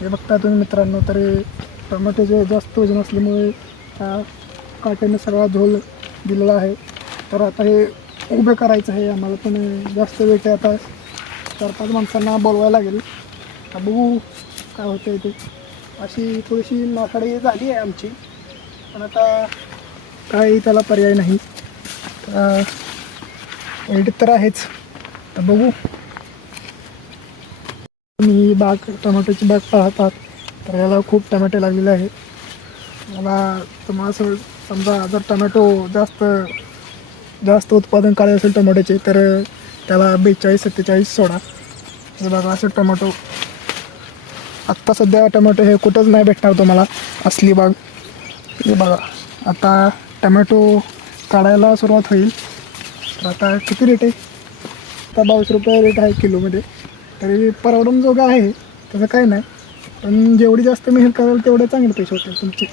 हे बघता तुम्ही मित्रांनो तरी टोमॅटोचे जास्त वजन असल्यामुळे ह्या काट्याने सगळा झोल दिलेला आहे. तर आता हे उभे करायचं आहे. आम्हाला पण जास्त वेट आहे आता चार पाच माणसांना बोलवायला लागेल. आता बघू काय होतं ते. अशी थोडीशी नाकाडी झाली आहे आमची. पण आता काही त्याला पर्याय नाही. एडिट तर आहेच. तर बघू. तुम्ही बाग टोमॅटोची बाग पाहतात. तर याला खूप टमाटे लागलेले आहे मला तुम्हाला असं समजा जर टमॅटो जास्त जास्त उत्पादन काढायचं असेल टोमॅटोचे तर त्याला बेचाळीस सत्तेचाळीस सोडा. हे बघा असं टोमॅटो. आत्ता सध्या टोमॅटो हे कुठंच नाही भेटणार तुम्हाला असली बाग. हे बघा आता टमॅटो काढायला सुरुवात होईल. तर आता किती रेट आहे? आता बावीस रुपये रेट आहे किलोमध्ये. तरी परवडून जोगा आहे तसं काही नाही. पण जेवढी जास्त मेहनत कराल तेवढे चांगले पैसे होतील तुमचे.